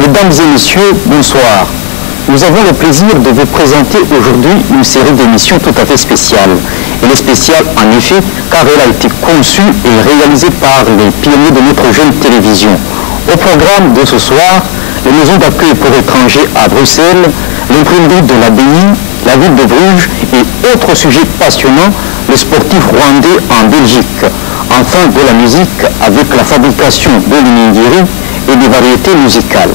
Mesdames et messieurs, bonsoir. Nous avons le plaisir de vous présenter aujourd'hui une série d'émissions tout à fait spéciales. Elle est spéciale en effet car elle a été conçue et réalisée par les pionniers de notre jeune télévision. Au programme de ce soir, les maisons d'accueil pour étrangers à Bruxelles, l'imprimerie de l'abbaye, la ville de Bruges et autres sujets passionnants, les sportifs rwandais en Belgique. Enfin de la musique avec la fabrication de l'iningiri et des variétés musicales.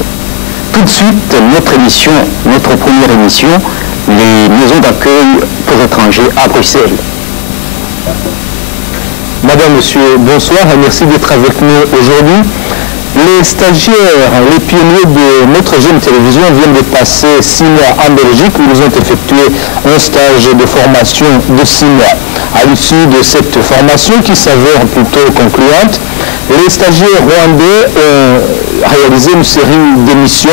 Tout de suite, notre première émission, les maisons d'accueil pour étrangers à Bruxelles. Madame, Monsieur, bonsoir et merci d'être avec nous aujourd'hui. Les stagiaires, les pionniers de notre jeune télévision viennent de passer 6 mois en Belgique où ils ont effectué un stage de formation de 6 mois. À l'issue de cette formation qui s'avère plutôt concluante, les stagiaires rwandais ont réalisé une série d'émissions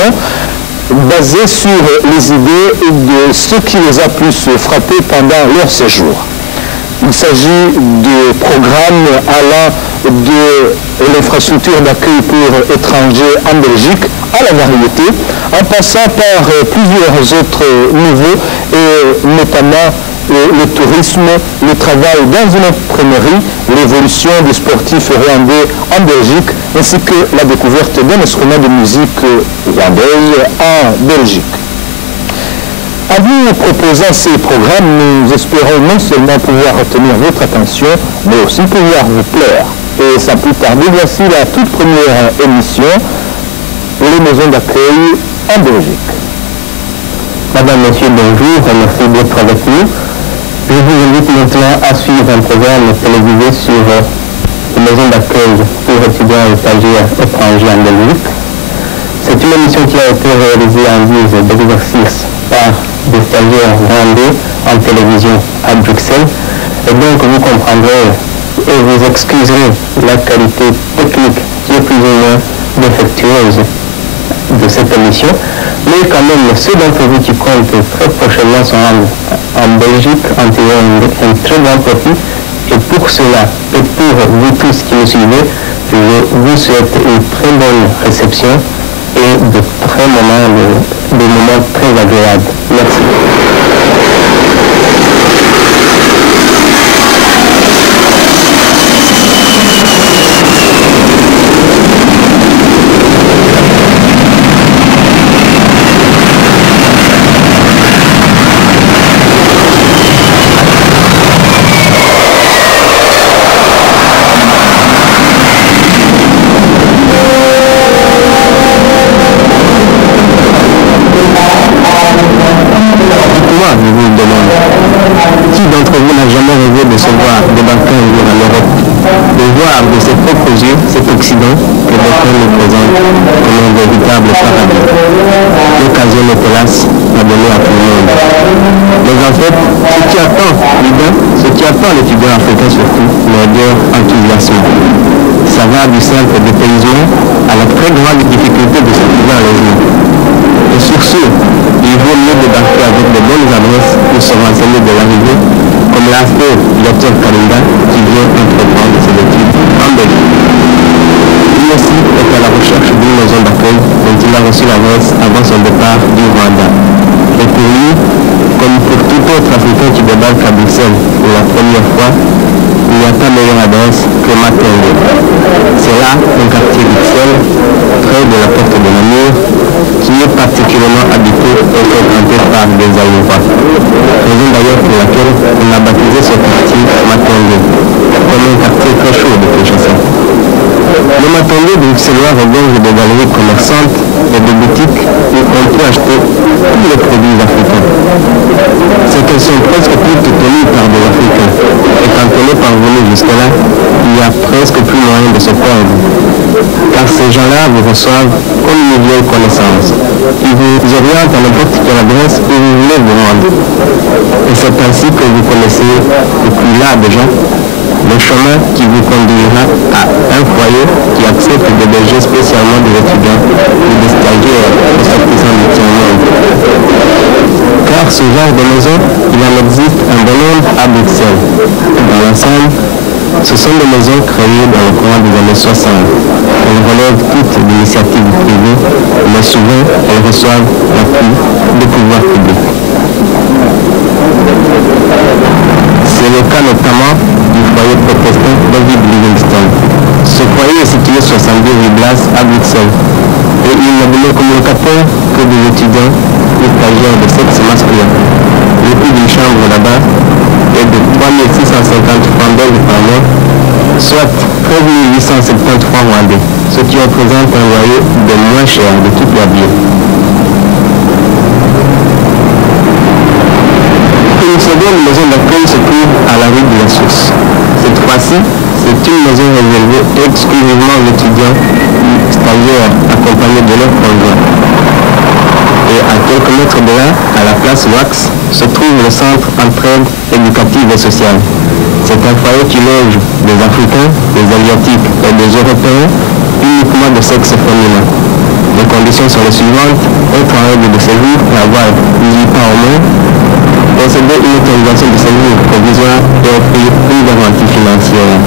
basées sur les idées de ce qui les a plus frappés pendant leur séjour. Il s'agit de programmes allant de l'infrastructure d'accueil pour étrangers en Belgique à la variété, en passant par plusieurs autres niveaux, et notamment le tourisme, le travail dans une imprimerie, l'évolution des sportifs rwandais en Belgique, ainsi que la découverte d'un instrument de musique rwandaise en Belgique. En vous proposant ces programmes, nous espérons non seulement pouvoir retenir votre attention, mais aussi pouvoir vous plaire. Et sans plus tarder, voici la toute première émission, les maisons d'accueil en Belgique. Madame, Monsieur, bonjour, merci d'être avec nous. Je vous invite maintenant à suivre un programme télévisé sur les maisons d'accueil pour étudiants et stagiaires étrangers en Belgique. C'est une émission qui a été réalisée en guise d'exercice par des stagiaires rwandais en télévision à Bruxelles. Et donc vous comprendrez et vous excuserez la qualité technique qui est plus ou moins défectueuse de cette émission. Mais quand même, ceux d'entre vous qui comptent très prochainement se rendre en Belgique en tirant un très grand profit. Et pour cela, et pour vous tous qui nous suivez, je vous souhaite une très bonne réception et de des moments très agréables. Merci. Cet Occident que l'État nous présente comme un véritable paradis. L'occasion n'est hélas pas donnée à tout le monde. Mais en fait, ce qui attend l'étudiant africain surtout, l'ardeur enthousiasmant. Ça va du simple dépaysement à la très grande difficulté de se trouver un logement. Et sur ce, il vaut mieux débarquer avec de bonnes adresses pour se renseigner de l'arrivée, comme l'a fait Dr Kalinda qui vient entreprendre ses études en Belgique. Lui aussi est à la recherche d'une maison d'accueil dont il a reçu l'adresse avant son départ du Rwanda. Et pour lui, comme pour tout autre Africain qui débarque à Bruxelles pour la première fois, il n'y a pas meilleure adresse que Matengo. C'est là un quartier Bruxelles, près de la porte de Namur, qui est particulièrement habité et fréquenté par des Aïouva. Raison d'ailleurs pour laquelle on a baptisé ce quartier Matengo. bruxellois regorge de galeries commerçantes et de boutiques où on peut acheter tous les produits africains. C'est qu'elles sont presque toutes tenues par des Africains. Et quand on est parvenu jusque-là, il n'y a presque plus moyen de se perdre. Car ces gens-là vous reçoivent comme une vieille connaissance. Ils vous orientent à n'importe quelle adresse où vous voulez vous rendre. Et c'est ainsi que vous connaissez, depuis là déjà, le chemin qui vous conduira à un foyer qui accepte d'héberger spécialement des étudiants ou des stagiaires ressortissants du tiers-monde. Car ce genre de maison, il en existe un bon nombre à Bruxelles. Dans l'ensemble, ce sont des maisons créées dans le courant des années 60. Elles relèvent toutes d'initiatives privées, mais souvent elles reçoivent l'appui des pouvoirs publics. C'est le cas notamment du foyer protestant David Livingstone. Ce foyer est situé 72 rue Blas à Bruxelles et il n'a de communicateurs que des étudiants et stagiaires de sexe masculin. Le coût d'une chambre là-bas est de 3650 francs belges par mois, soit 13 870 francs rwandais, ce qui représente un loyer de moins cher de toute la ville. Une seconde maison d'accueil se trouve à la rue de la Source. Cette fois-ci, c'est une maison réservée exclusivement aux étudiants stagiaires accompagnés de leurs conjoints. Et à quelques mètres de là, à la place Wax, se trouve le centre Entraide éducative et sociale. C'est un foyer qui loge des Africains, des Asiatiques et des Européens uniquement de sexe féminin. Les conditions sont les suivantes: être en règle de séjour et avoir 18 ans au moins, posséder une autorisation de séjour provisoire et offrir une garantie financière.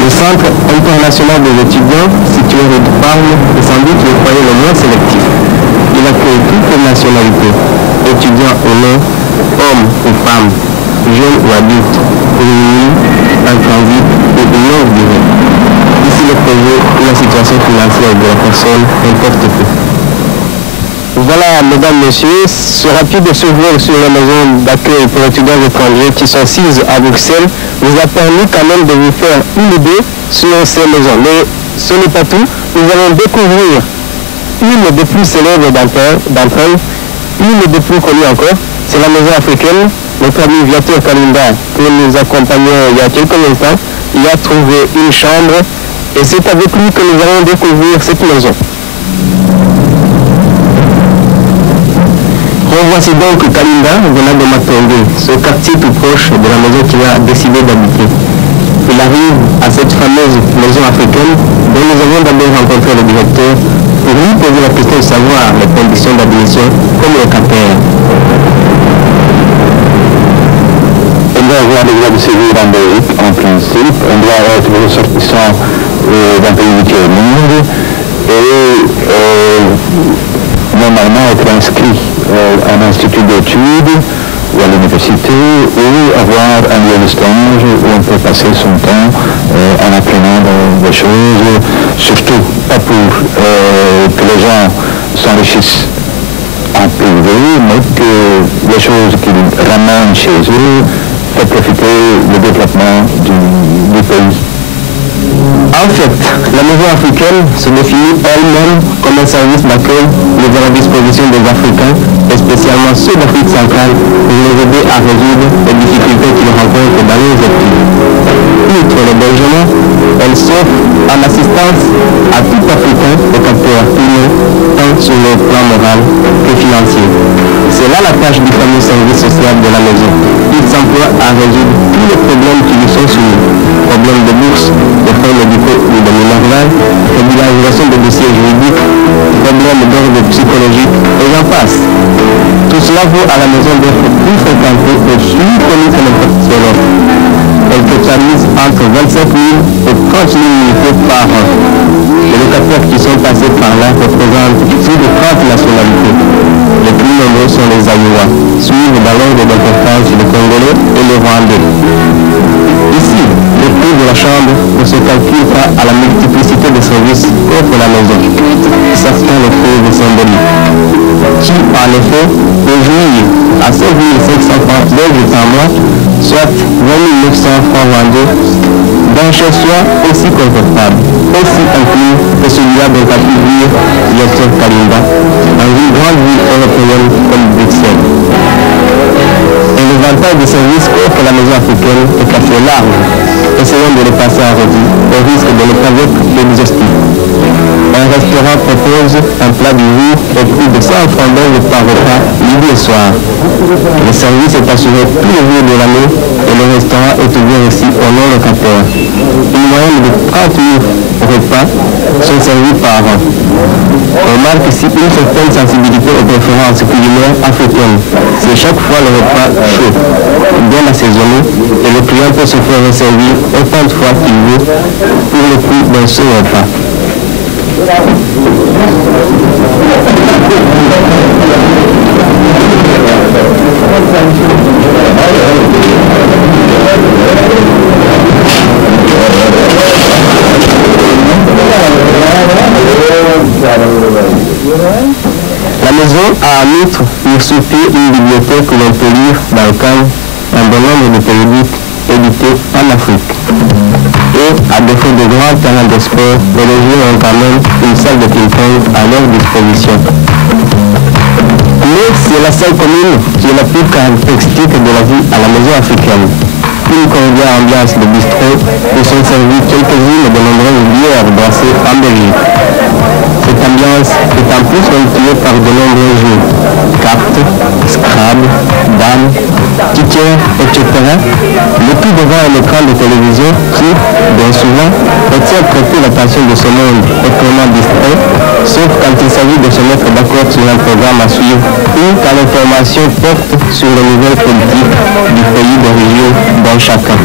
Le Centre international des étudiants, situé rue de Parme, est sans doute le foyer le moins sélectif. Il accueille toutes les nationalités, étudiants ou non, hommes ou femmes, jeunes ou adultes, réunis, en transit ou une longue durée. Ici, le projet et la situation financière de la personne importe peu. Voilà, mesdames, messieurs, ce rapide séjour sur la maison d'accueil pour étudiants étrangers qui sont sises à Bruxelles vous a permis quand même de vous faire une idée sur ces maisons. Mais ce n'est pas tout. Nous allons découvrir une des plus célèbres d'entre elles, une des plus connues encore. C'est la maison africaine. Notre ami Viateur Kalinda, que nous accompagnons il y a quelques instants, il a trouvé une chambre et c'est avec lui que nous allons découvrir cette maison. Revoici donc Kalinda venant de Matonge, ce quartier tout proche de la maison qu'il a décidé d'habiter. Il arrive à cette fameuse maison africaine dont nous avons d'abord rencontré le directeur pour lui poser la question de savoir les conditions d'admission comme locataire. On doit avoir des droits de séjour en Belgique en principe, on doit être ressortissant d'un pays du tiers-monde et normalement être inscrit à un institut d'études ou à l'université ou avoir un lieu de stage où on peut passer son temps en apprenant des choses, surtout pas pour que les gens s'enrichissent en privé, mais que les choses qu'ils ramènent chez eux fait profiter le développement du pays. En fait, la maison africaine se définit elle-même comme un service d'accueil mis à la disposition des Africains, et spécialement ceux d'Afrique centrale, pour les aider à résoudre les difficultés qu'ils rencontrent dans leurs études. Outre l'hébergement, elle s'offre en assistance à tout Africain et capteur humain, tant sur le plan moral que financier. C'est là la tâche du fameux service social de la maison. Il s'emploie à résoudre tous les problèmes qui lui sont soumis. Problèmes de bourse, de frais médicaux ou de ménagement, régularisation de dossiers juridiques, problèmes d'ordre psychologique, et j'en passe. Tout cela vaut à la maison d'être plus fréquentée et plus connue que n'importe quelle autre. Elle totalise entre 27 000 et 30 000 unités par an. Les locataires qui sont passés par là représentent plus de 30 nationalités. Les plus nombreux sont les Aïoua, suivent dans l'ordre d'importance les Congolais et les Rwandais. Ici, le prix de la chambre ne se calcule pas à la multiplicité de services qu'offre la maison. Certains le trouvent symbolique, qui en effet peut jouir à 5 500 francs belges par mois, soit 20 900 francs rwandais, d'un chez-soi aussi confortable, aussi inclus que celui-là dont a pu vivre Dr Kalinda dans une grande ville européenne comme Bruxelles. Et le vantage de services qu'offre la maison africaine est assez large. Essayons de le passer à revue, au risque de ne pas être exhaustif. Un restaurant propose un plat du jour au prix de 100 francs d'euros par repas, midi et soir. Le service est assuré tous les jours de l'année et le restaurant est ouvert aussi aux non-locataires. Une moyenne de 30 000 repas sont servis par an. On marque ici une certaine sensibilité aux préférences culinaires africaines. C'est chaque fois le repas chaud, bien assaisonné, et le client peut se faire servir autant de fois qu'il veut pour le prix d'un seul repas. La maison a en outre pour souper une bibliothèque où l'on peut lire dans le cadre un bon nombre de périodiques édités en Afrique. Et à défaut de grands terrains de sport, les régions ont quand même une salle de ping-pong à leur disposition. Mais c'est la salle commune qui est la plus caractéristique de la vie à la maison africaine. Une conviviale ambiance de bistrot où sont servies quelques-unes de nombreuses bières brassées en Belgique. Cette ambiance est en plus ponctuée par de nombreux jeux, cartes, Scrabble, dames, tickets, etc. Le tout devant un écran de télévision qui, bien souvent, retient très peu l'attention de ce monde autrement distrait, sauf quand il s'agit de se mettre d'accord sur un programme à suivre ou quand l'information porte sur les nouvelles politiques du pays d'origine d'un chacun.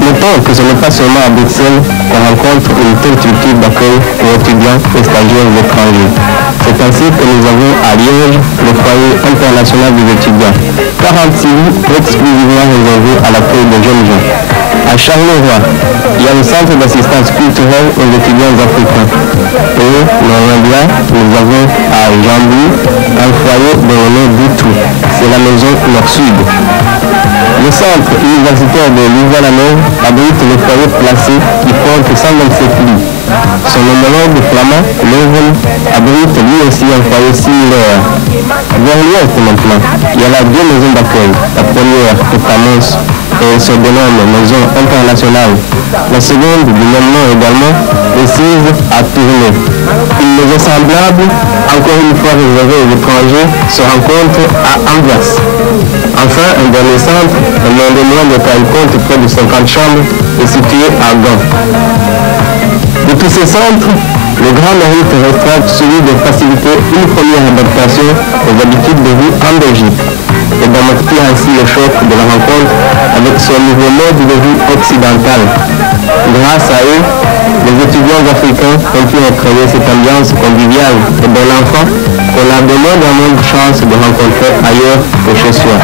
Notons que ce n'est pas seulement à Bruxelles qu'on rencontre une telle culture d'accueil pour étudiants et stagiaires étrangers. C'est ainsi que nous avons à Liège le foyer international des étudiants, 46 lits exclusivement réservés à l'accueil des jeunes gens. À Charleroi, il y a le centre d'assistance culturelle aux étudiants africains. Et non loin de là, nous avons à Jambu un foyer de nom Boutou. C'est la maison Nord-Sud. Le centre universitaire de Louvain-la-Neuve abrite le foyer placé qui compte 127 lits. Son homologue flamand, Leuven, abrite lui aussi un foyer similaire. Vers l'ouest maintenant, il y a là deux maisons d'accueil. La première est à Mons et se dénomme Maison internationale. La seconde, du même nom également, précise à Tournai. Une maison semblable, encore une fois réservée aux étrangers, se rencontre à Anvers. Enfin, un dernier centre, non de loin de taille compte près de 50 chambres, est situé à Gand. De tous ces centres, le grand mérite restera celui de faciliter une première adaptation aux habitudes de vie en Belgique et d'amortir ainsi le choc de la rencontre avec son nouveau mode de vie occidental. Grâce à eux, les étudiants africains ont pu recréer cette ambiance conviviale et de l'enfant qu'on a de moins en moins de chances de rencontrer ailleurs que chez soi.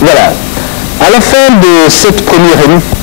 Voilà. À la fin de cette première émission,